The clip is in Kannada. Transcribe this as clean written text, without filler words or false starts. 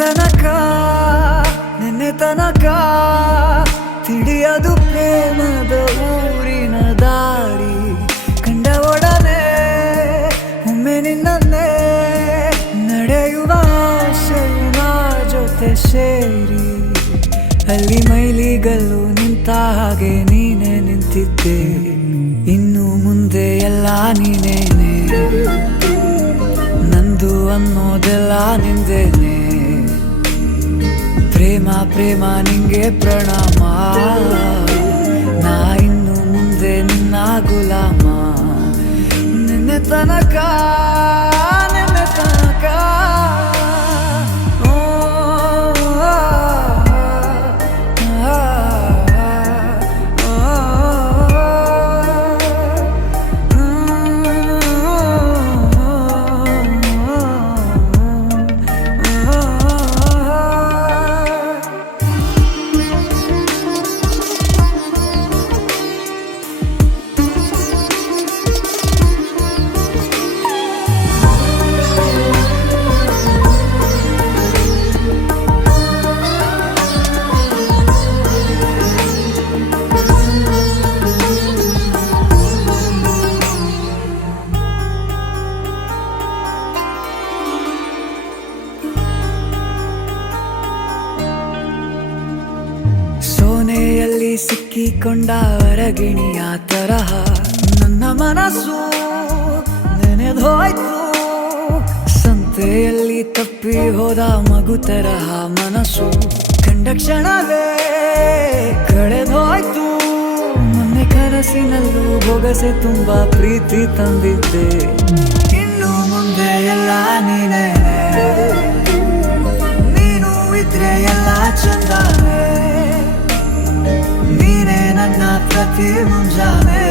ತನಕ ನಿನ್ನೆ ತನಕ ತಿಳಿಯದು ಪ್ರೇಮದ ಊರಿನ ದಾರಿ ಕಂಡ ಒಡನೆ ಒಮ್ಮೆ ನಿನ್ನೇ ನಡೆಯುವ ಆಸೆಯ ಜೊತೆ ಸೇರಿ ಅಲ್ಲಿ ಮೈಲಿಗಲ್ಲು ನಿಂತ ಹಾಗೆ ನೀನೆ ನಿಂತಿದ್ದೆ ಇನ್ನು ಮುಂದೆ ಎಲ್ಲ ನೀನೇನೆ ನಂದು ಅನ್ನೋದೆಲ್ಲ ನಿಂದೇನೆ ಪ್ರೇಮ ಪ್ರೇಮ ನಿಂಗೆ ಪ್ರಣಾಮ ನಾ ಇನ್ನು ಮುಂದೆ ನಿನ್ನ ಗುಲಾಮ ನಿನ್ನೆ ತನಕ ನಿನ್ನೆ ತನಕ ಸೋನೆಯಲ್ಲಿ ಸಿಕ್ಕಿಕೊಂಡ ಅರಗಿಣಿಯ ತರಹ ನನ್ನ ಮನಸ್ಸು ನೆನೆದೋಯ್ತು ಸಂತೆಯಲ್ಲಿ ತಪ್ಪಿ ಹೋದ ಮಗು ತರಹ ಮನಸ್ಸು ಕಂಡ ಕ್ಷಣವೇ ಕಳೆದೋಯ್ತು ಮೊನ್ನೆ ಕನಸಿನಲ್ಲೂ ಬೊಗಸೆ ತುಂಬಾ ಪ್ರೀತಿ ತಂದಿದ್ದೆ ಇನ್ನು ಮುಂದೆ ಎಲ್ಲ ನೀನೇ ನೀನು ಇದ್ರೆ ಎಲ್ಲ ಚಂದಾನೆ ನೀನೇ ನನ್ನ ಪ್ರತಿ ಮುಂಜಾನೆ